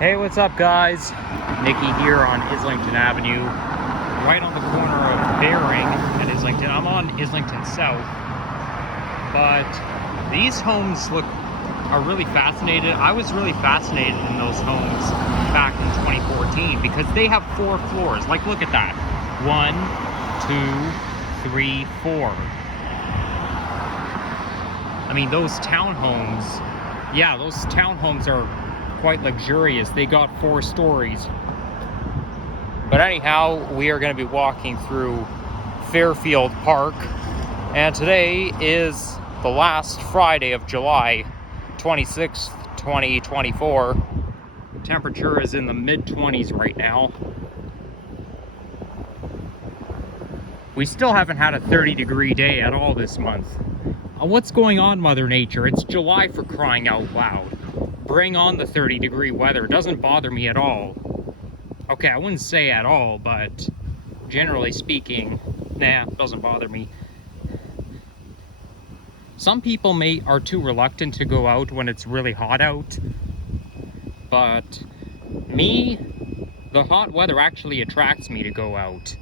Hey, what's up, guys? Nikki here on Islington Avenue, right on the corner of Baring and Islington. I'm on Islington South, but these homes are really fascinated. I was really fascinated in those homes back in 2014 because they have 4 floors. Like, look at that. 1, 2, 3, 4. I mean, those townhomes, yeah, those townhomes are quite luxurious. They got 4 stories. But anyhow, we are going to be walking through Fairfield Park, and today is the last Friday of July 26th, 2024. The temperature is in the mid-20s right now. We still haven't had a 30-degree day at all this month. What's going on, Mother Nature? It's July, for crying out loud. Bring on the 30-degree weather. It doesn't bother me at all. Okay, I wouldn't say at all, but generally speaking, nah, it doesn't bother me. Some people are too reluctant to go out when it's really hot out, but me, the hot weather actually attracts me to go out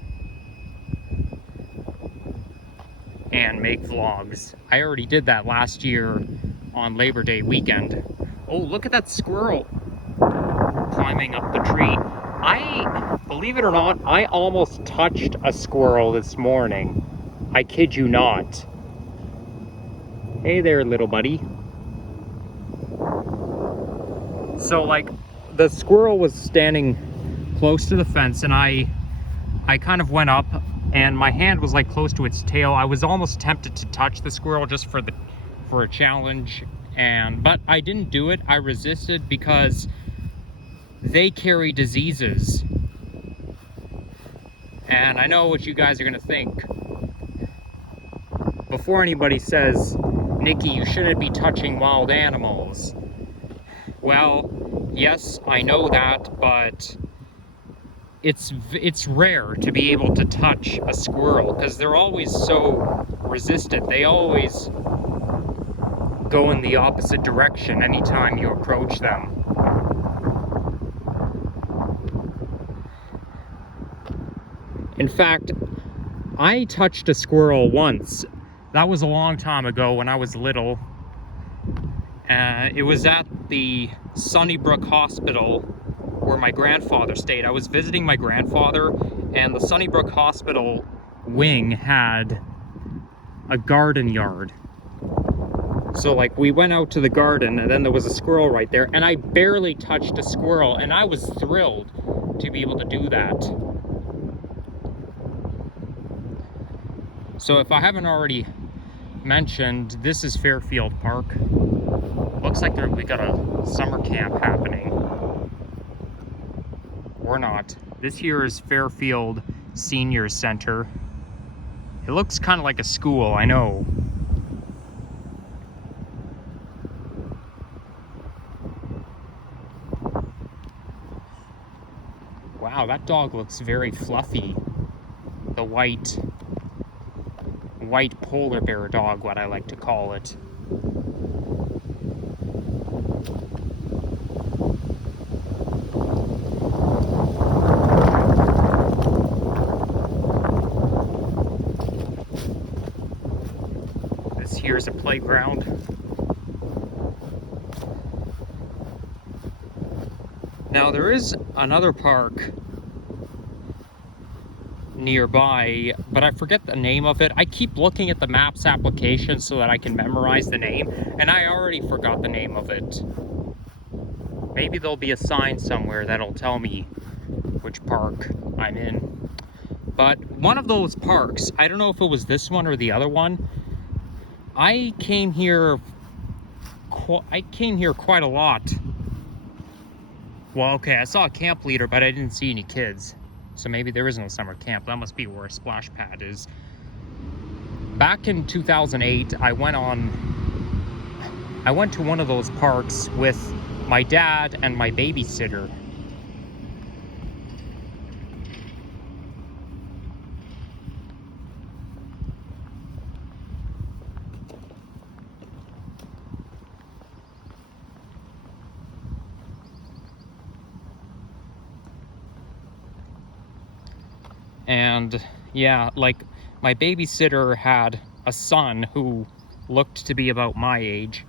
and make vlogs. I already did that last year on Labor Day weekend. Oh, look at that squirrel climbing up the tree. Believe it or not, I almost touched a squirrel this morning. I kid you not. Hey there, little buddy. So, like, the squirrel was standing close to the fence, and I kind of went up, and my hand was like close to its tail. I was almost tempted to touch the squirrel just for a challenge, but I didn't do it. I resisted because they carry diseases. And I know what you guys are gonna think. Before anybody says, Nikki, you shouldn't be touching wild animals. Well, yes, I know that, but it's rare to be able to touch a squirrel because they're always so resistant. They always go in the opposite direction anytime you approach them. In fact, I touched a squirrel once. That was a long time ago when I was little. It was at the Sunnybrook Hospital where my grandfather stayed. I was visiting my grandfather, and the Sunnybrook Hospital wing had a garden yard. So, like, we went out to the garden, and then there was a squirrel right there, and I barely touched a squirrel, and I was thrilled to be able to do that. So if I haven't already mentioned, this is Fairfield Park. Looks like we got a summer camp happening. Or not. This here is Fairfield Senior Center. It looks kind of like a school, I know. Wow, that dog looks very fluffy. The white polar bear dog, what I like to call it. This here's a playground. Now there is another park nearby, but I forget the name of it. I keep looking at the maps application so that I can memorize the name, and I already forgot the name of it. Maybe there'll be a sign somewhere that'll tell me which park I'm in. But one of those parks, I don't know if it was this one or the other one, I came here quite a lot. Well, okay, I saw a camp leader, but I didn't see any kids. So maybe there is no summer camp. That must be where a splash pad is. Back in 2008, I went to one of those parks with my dad and my babysitter. And yeah, like my babysitter had a son who looked to be about my age.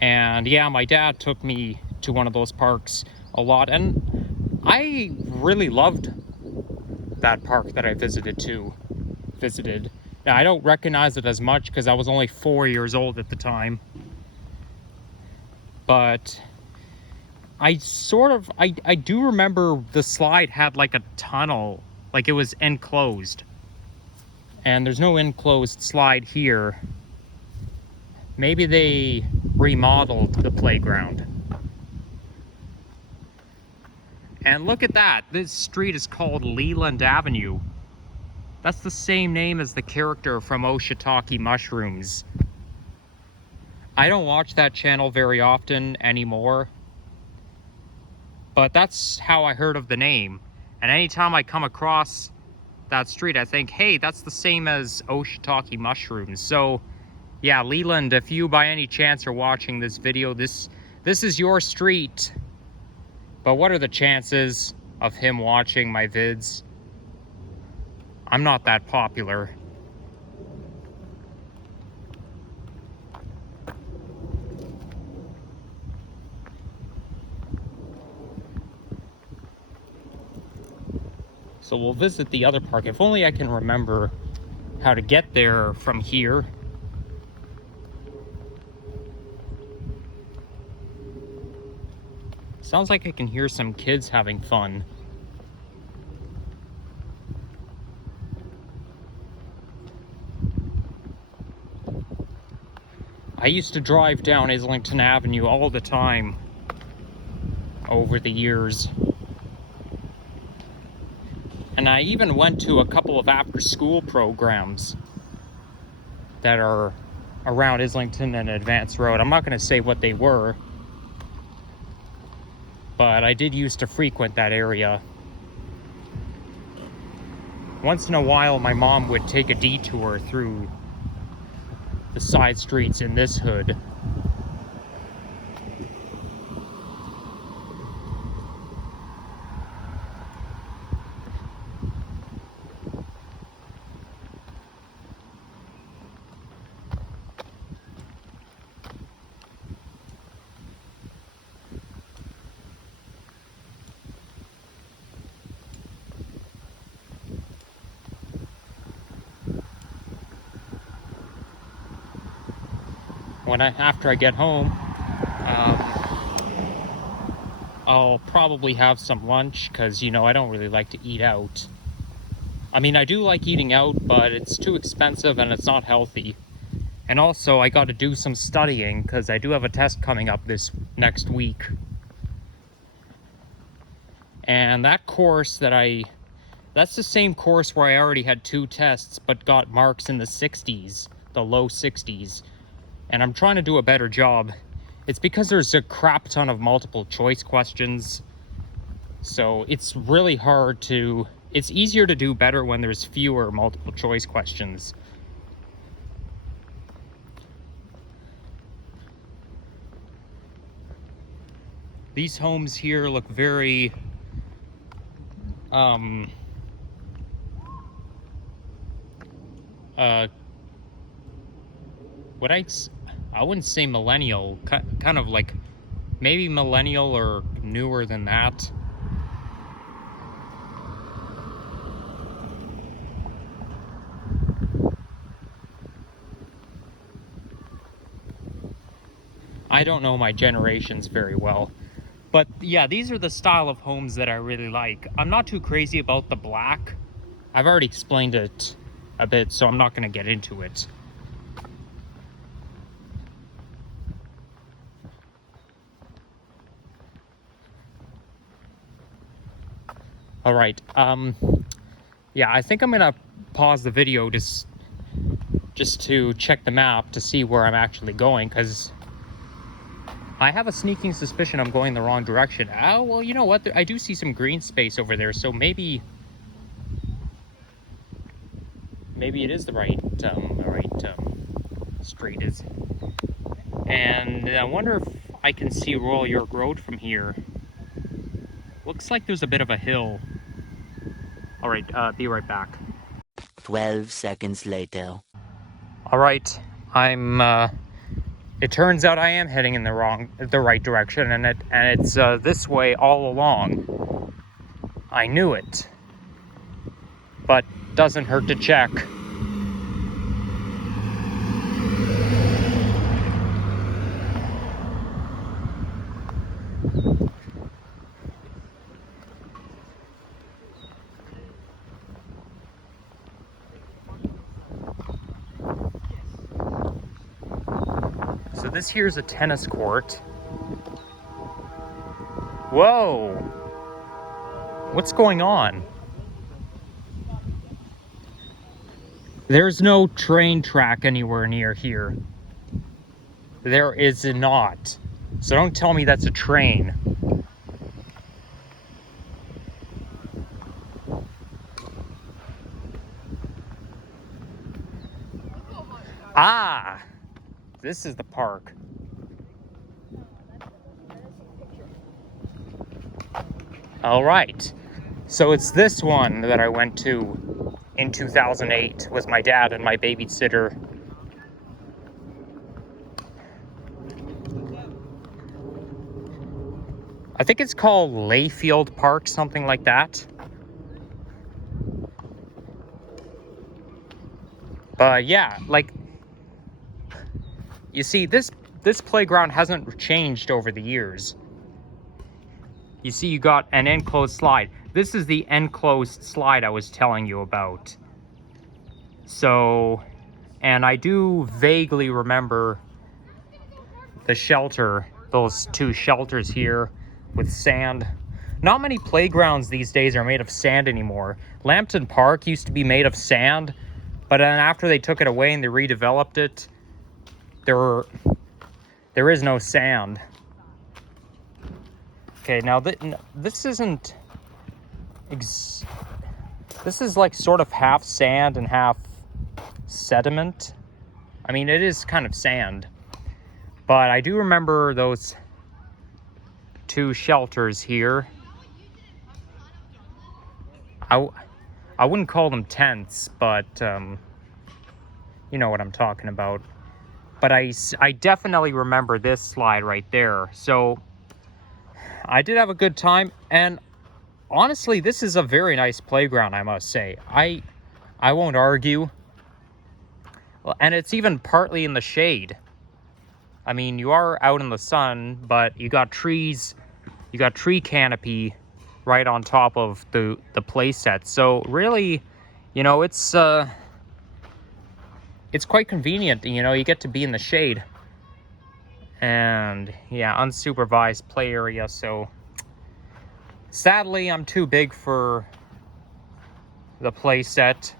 And yeah, my dad took me to one of those parks a lot. And I really loved that park that I visited. Now, I don't recognize it as much because I was only 4 years old at the time. But I do remember the slide had like a tunnel, like it was enclosed. And there's no enclosed slide here. Maybe they remodeled the playground. And look at that. This street is called Leland Avenue. That's the same name as the character from Shiitake Mushrooms. I don't watch that channel very often anymore, but that's how I heard of the name. And anytime I come across that street, I think, hey, that's the same as Shiitake Mushrooms. So yeah, Leland, if you by any chance are watching this video, this is your street. But what are the chances of him watching my vids? I'm not that popular. So we'll visit the other park. If only I can remember how to get there from here. Sounds like I can hear some kids having fun. I used to drive down Islington Avenue all the time over the years. And I even went to a couple of after-school programs that are around Islington and Advance Road. I'm not going to say what they were, but I did used to frequent that area. Once in a while, my mom would take a detour through the side streets in this hood. After I get home, I'll probably have some lunch because, you know, I don't really like to eat out. I mean, I do like eating out, but it's too expensive and it's not healthy. And also, I got to do some studying because I do have a test coming up this next week. And that course that's the same course where I already had 2 tests but got marks in the 60s, the low 60s. And I'm trying to do a better job. It's because there's a crap ton of multiple choice questions. So it's really hard to... It's easier to do better when there's fewer multiple choice questions. These homes here look very... I wouldn't say millennial, kind of like maybe millennial or newer than that. I don't know my generations very well. But yeah, these are the style of homes that I really like. I'm not too crazy about the black. I've already explained it a bit, so I'm not going to get into it. All right, yeah, I think I'm gonna pause the video just to check the map to see where I'm actually going, because I have a sneaking suspicion I'm going the wrong direction. Oh, well, you know what? I do see some green space over there, so maybe it is the right street is. And I wonder if I can see Royal York Road from here. Looks like there's a bit of a hill All right, be right back. 12 seconds later. All right, it turns out I am heading in the right direction, and it's this way all along. I knew it, but doesn't hurt to check. So this here's a tennis court. Whoa! What's going on? There's no train track anywhere near here. There is not. So don't tell me that's a train. Ah! This is the park. All right. So it's this one that I went to in 2008 with my dad and my babysitter. I think it's called Layfield Park, something like that. But yeah, like, you see, this playground hasn't changed over the years. You see, you got an enclosed slide. This is the enclosed slide I was telling you about. So, and I do vaguely remember the shelter, those two shelters here with sand. Not many playgrounds these days are made of sand anymore. Lambton Park used to be made of sand, but then after they took it away and they redeveloped it, there is no sand. Okay, now this isn't... This is like sort of half sand and half sediment. I mean, it is kind of sand. But I do remember those two shelters here. I wouldn't call them tents, but you know what I'm talking about. But I definitely remember this slide right there. So I did have a good time, and honestly, this is a very nice playground, I must say. I won't argue. And it's even partly in the shade. I mean, you are out in the sun, but you got trees, you got tree canopy right on top of the play set. So really, you know, it's quite convenient. You know, you get to be in the shade. And yeah, unsupervised play area. So sadly, I'm too big for the play set.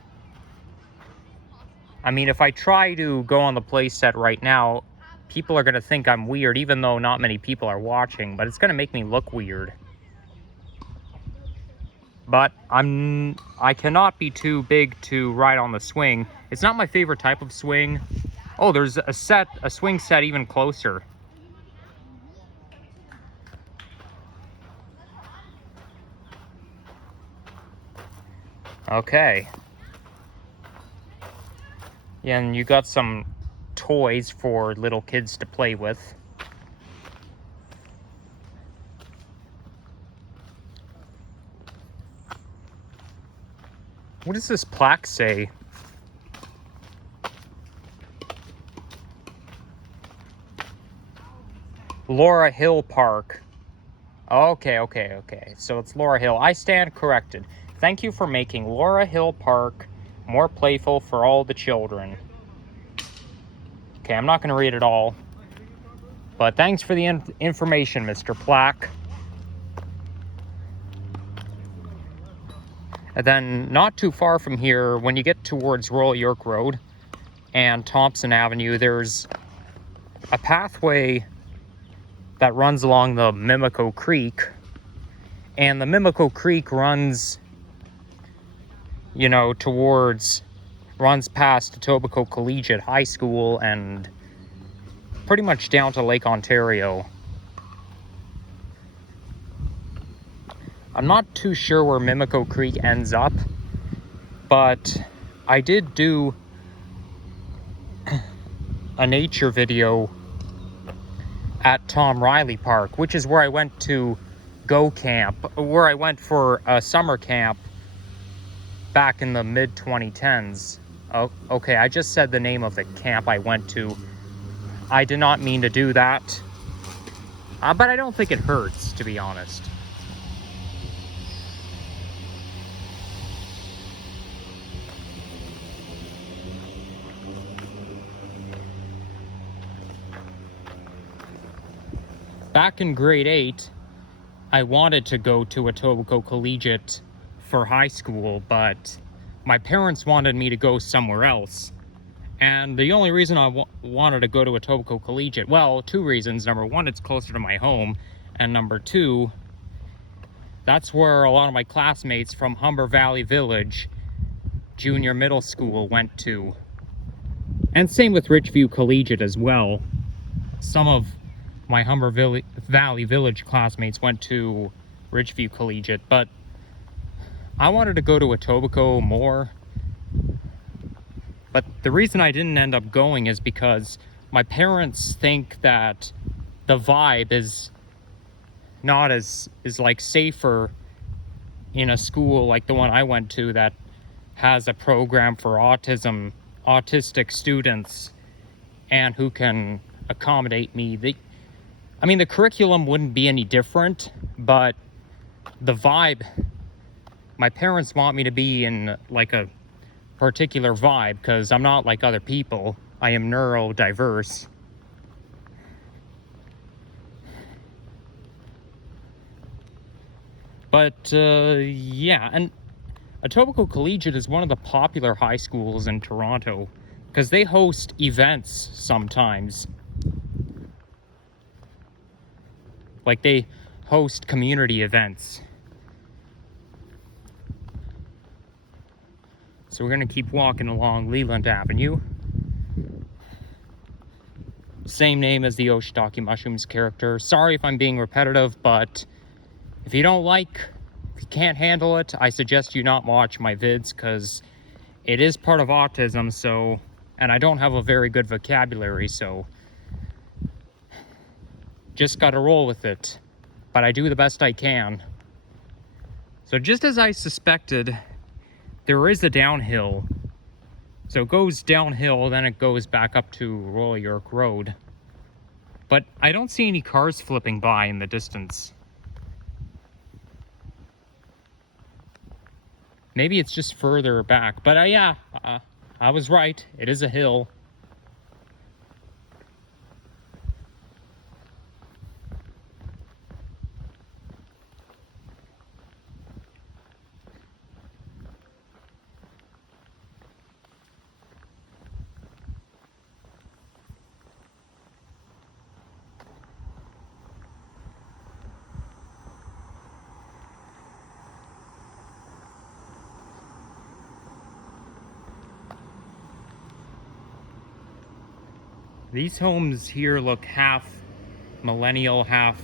I mean, if I try to go on the play set right now, people are going to think I'm weird, even though not many people are watching, but it's going to make me look weird. But I cannot be too big to ride on the swing. It's not my favorite type of swing. Oh, there's a swing set even closer. Okay. Yeah, and you got some toys for little kids to play with. What does this plaque say? Lora Hill Park. Okay. So it's Lora Hill. I stand corrected. Thank you for making Lora Hill Park more playful for all the children. Okay, I'm not going to read it all. But thanks for the information, Mr. Plaque. And then not too far from here, when you get towards Royal York Road and Thompson Avenue, there's a pathway that runs along the Mimico Creek. And the Mimico Creek runs, you know, runs past Etobicoke Collegiate High School and pretty much down to Lake Ontario. I'm not too sure where Mimico Creek ends up, But I did do a nature video at Tom Riley Park, which is where I went to go camp, where I went for a summer camp back in the mid-2010s. Oh, okay, I just said the name of the camp I went to. I did not mean to do that. But I don't think it hurts, to be honest. Back in grade 8, I wanted to go to Etobicoke Collegiate for high school, but my parents wanted me to go somewhere else. And the only reason I wanted to go to Etobicoke Collegiate, well, two reasons. Number one, it's closer to my home. And number two, that's where a lot of my classmates from Humber Valley Village Junior Middle School went to. And same with Richview Collegiate as well. Some of my Humber Valley Village classmates went to Richview Collegiate, but I wanted to go to Etobicoke more. But the reason I didn't end up going is because my parents think that the vibe is not as like safer in a school like the one I went to that has a program for autistic students and who can accommodate me. I mean, the curriculum wouldn't be any different, but the vibe, my parents want me to be in like a particular vibe because I'm not like other people. I am neurodiverse. But yeah, and Etobicoke Collegiate is one of the popular high schools in Toronto because they host events sometimes. Like they host community events. So we're gonna keep walking along Leland Avenue. Same name as the Oshitaki Mushrooms character. Sorry if I'm being repetitive, but if you can't handle it, I suggest you not watch my vids because it is part of autism, so, and I don't have a very good vocabulary, so just gotta roll with it. But I do the best I can. So just as I suspected, there is a downhill. So it goes downhill, then it goes back up to Royal York Road. But I don't see any cars flipping by in the distance. Maybe it's just further back. But yeah, I was right. It is a hill. These homes here look half millennial, half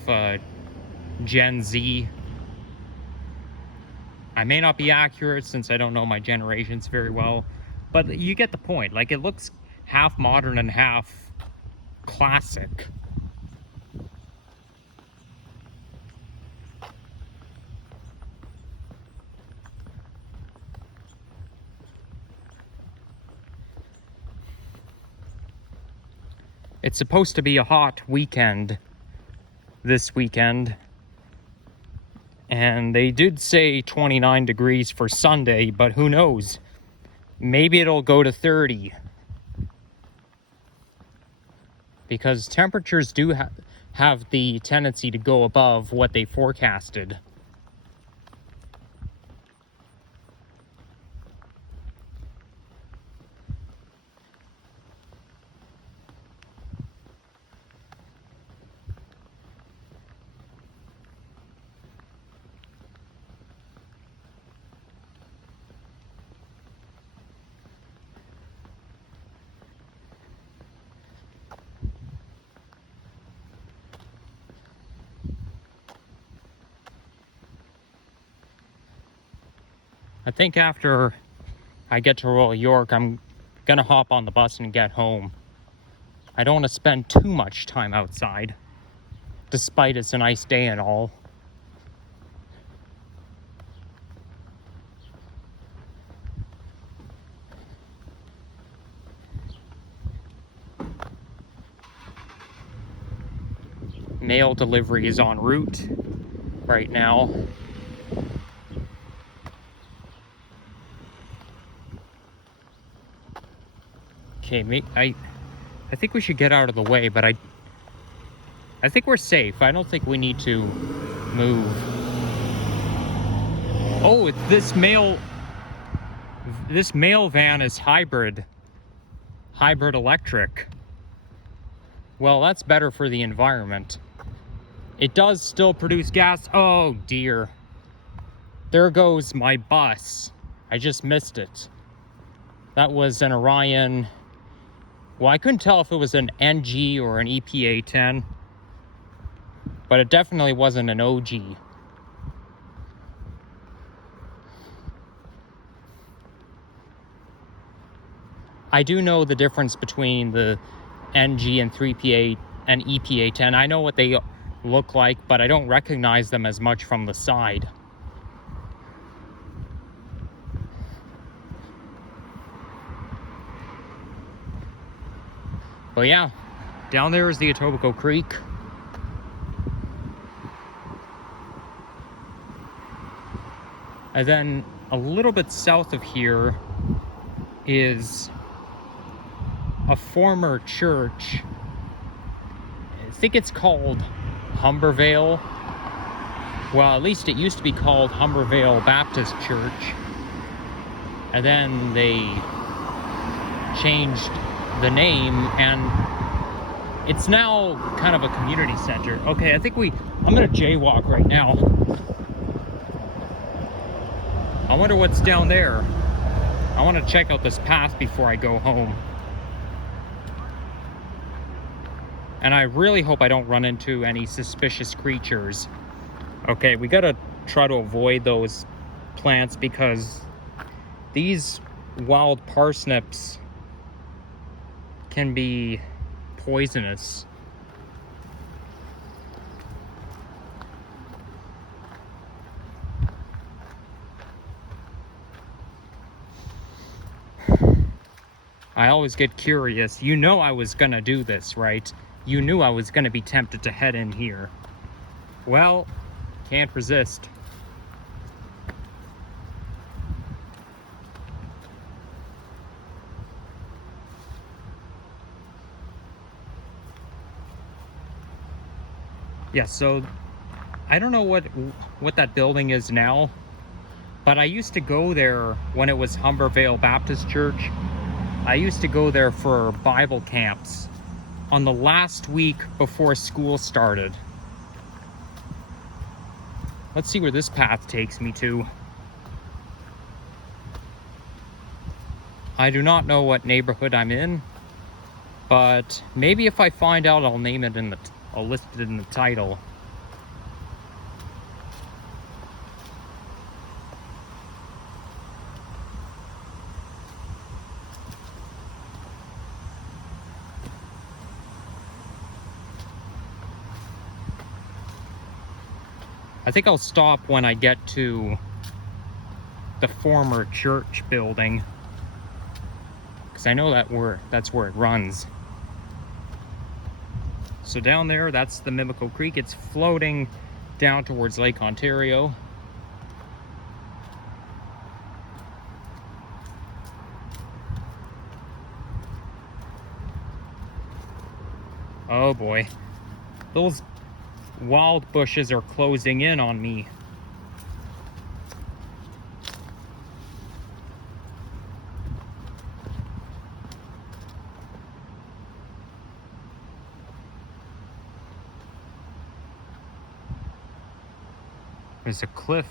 Gen Z. I may not be accurate since I don't know my generations very well, but you get the point. Like, it looks half modern and half classic. It's supposed to be a hot weekend this weekend. And they did say 29 degrees for Sunday, but who knows? Maybe it'll go to 30. Because temperatures do have the tendency to go above what they forecasted. I think after I get to Royal York, I'm gonna hop on the bus and get home. I don't want to spend too much time outside, despite it's a nice day and all. Mail delivery is en route right now. Okay, I think we should get out of the way, but I think we're safe. I don't think we need to move. Oh, this mail van is hybrid electric. Well, that's better for the environment. It does still produce gas. Oh dear. There goes my bus. I just missed it. That was an Orion. Well, I couldn't tell if it was an NG or an EPA 10, but it definitely wasn't an OG. I do know the difference between the NG and 3PA and EPA 10. I know what they look like, but I don't recognize them as much from the side. But yeah, down there is the Mimico Creek. And then a little bit south of here is a former church. I think it's called Humbervale. Well, at least it used to be called Humbervale Baptist Church. And then they changed the name, and it's now kind of a community center. Okay, I'm gonna jaywalk right now. I wonder what's down there. I want to check out this path before I go home. And I really hope I don't run into any suspicious creatures. Okay, we gotta try to avoid those plants because these wild parsnips can be poisonous. I always get curious. You know I was gonna do this, right? You knew I was gonna be tempted to head in here. Well, can't resist. Yeah, so I don't know what that building is now, but I used to go there when it was Humbervale Baptist Church. I used to go there for Bible camps on the last week before school started. Let's see where this path takes me to. I do not know what neighborhood I'm in, but maybe if I find out, I'll name it I'll list it in the title. I think I'll stop when I get to the former church building, because I know that's where it runs. So down there, that's the Mimico Creek. It's floating down towards Lake Ontario. Oh boy, those wild bushes are closing in on me. There's a cliff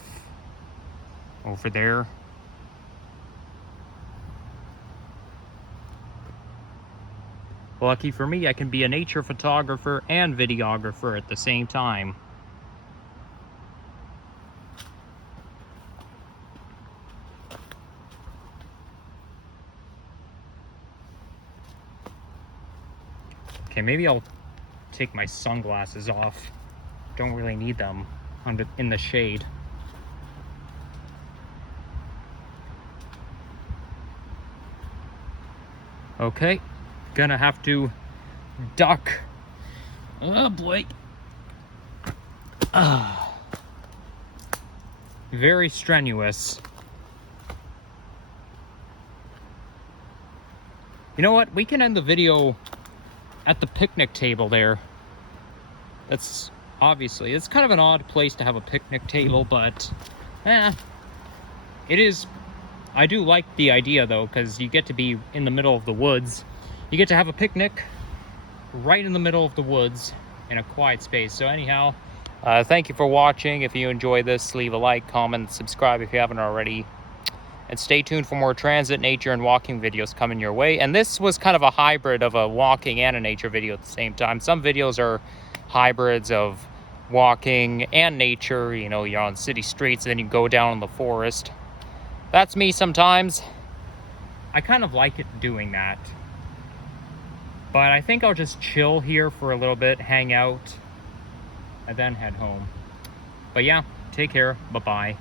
over there. Lucky for me, I can be a nature photographer and videographer at the same time. Okay, maybe I'll take my sunglasses off. Don't really need them in the shade. Okay, gonna have to duck. Oh boy. Very strenuous. You know what? We can end the video at the picnic table there. That's obviously, it's kind of an odd place to have a picnic table, but it is. I do like the idea though, because you get to be in the middle of the woods. You get to have a picnic right in the middle of the woods in a quiet space. So anyhow, thank you for watching. If you enjoy this, leave a like, comment, subscribe if you haven't already. And stay tuned for more transit, nature, and walking videos coming your way. And this was kind of a hybrid of a walking and a nature video at the same time. Some videos are hybrids of walking and nature. You know, you're on city streets and then you go down in the forest. That's me sometimes. I kind of like it doing that. But I think I'll just chill here for a little bit, hang out, and then head home. But yeah, take care. Bye-bye.